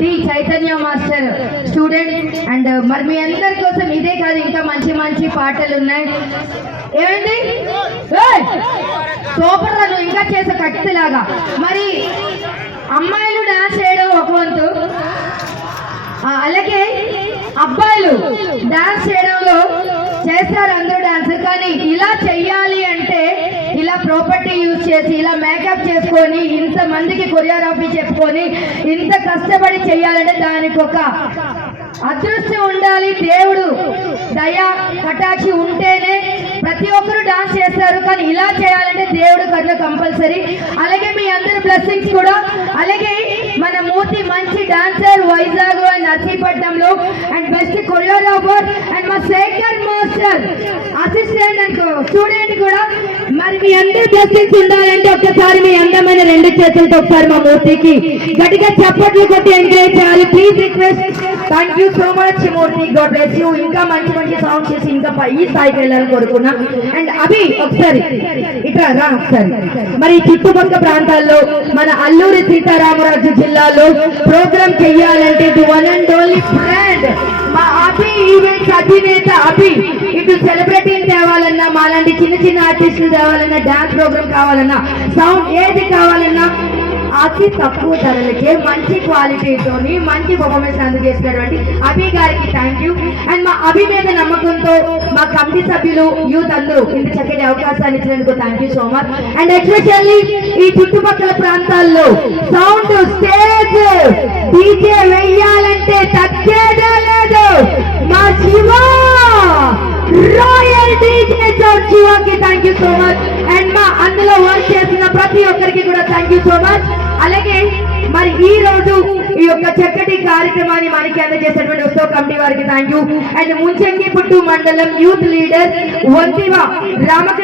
D Chaitanya master student and మరి మీ అందరి కోసం ఇదే కాదు ఇంకా మంచి మంచి పాటలు ఉన్నాయి. ఏమైంది సూపర్ రా, నువ్వు ఇంకా చేసే కత్తిలాగా. మరి అమ్మాయిలు డాన్స్ చేయడం ఒక వంతు, అలాగే అబ్బాయిలు డాన్స్ చేయడంలో చేస్తారు అందరూ డాన్స్. కానీ ఇలా చెయ్యాలి అంటే ఇలా ప్రాపర్టీ యూజ్ చేసి ఇలా మేకప్ చేసుకొని ఇంతమందికి కొరియోగ్రఫీ చెప్పుకొని ఇంత కష్టపడి చెయ్యాలంటే దానికి ఒక అదృష్టం ఉండాలి, దేవుడు దయ కటాక్షి ఉంటేనే ప్రతి ఒక్కరు డాన్స్ చేస్తారు. కానీ ఇలా చేయాలంటే దేవుడు కర్ణ కంపల్సరీ. అలాగే మీ అందరి బ్లెస్సింగ్స్ కూడా. అలాగే మన మూర్తి మంచి డాన్సర్ వైజాగ్ అండ్ నర్సీపట్నంలో అండ్ బెస్ట్ కొరియోగ్రాఫర్ అండ్ మా Sekhar master assistant and student కూడా. మరి మీ అందరి బ్లెస్సింగ్స్ ఉండాలంటే ఒక్కసారి మీ అందమైన రెండు చేతులతో ఒకసారి మా మూర్తికి గట్టిగా చప్పట్లు కొట్టి ఎంకరేజ్ చేయాలి. Please request. Thank you so much Murthy, God bless you. ఇంకా మంచి మంచి సాంగ్ చేసి ఇంకా ఈ స్థాయికి వెళ్ళాలని కోరుకున్నా. అండ్ అభి ఒకసారి ఇట్లా రా ఒకసారి. మరి చుట్టుపక్కల ప్రాంతాల్లో మన అల్లూరి సీతారామరాజు జిల్లాలో ప్రోగ్రామ్ చెయ్యాలంటే the one and only brand మా అభి ఈవెంట్స్ అధినేత అభి. ఇటు సెలబ్రిటీలు తేవాలన్నా, మాలాంటి చిన్న చిన్న ఆర్టిస్టులు తేవాలన్నా, డాన్స్ ప్రోగ్రామ్ కావాలన్నా, సౌండ్ ఏది కావాలన్నా అతి తక్కువ ధరలకే మంచి క్వాలిటీతోని మంచి పర్ఫార్మెన్స్ అందజేసినటువంటి అభి గారికి థ్యాంక్ యూ. అండ్ మా అభి మీద నమ్మకంతో మా కమిటీ సభ్యులు యూత్ అందరూ ఇంత చక్కటి అవకాశాన్ని ఇచ్చినందుకు thank you so much. And especially ఈ చుట్టుపక్కల ప్రాంతాల్లో సౌండ్ స్టేజ్ డీజే వెయ్యాలంటే తగ్గేదే లేదు. మా శివ రాయల్ డీజే శివకి thank you so much. And మా అందులో వర్క్ చేసిన ప్రతి ఒక్కరికి కూడా థ్యాంక్ యూ సో మచ్. అలాగే మరి ఈ రోజు ఈ యొక్క చక్కటి కార్యక్రమాన్ని మనకి అందజేసినటువంటి ఉత్సవ కమిటీ వారికి థ్యాంక్ యూ. అండ్ ముంచంగిపుట్టు మండలం యూత్ లీడర్ వంతివ రామకృష్ణ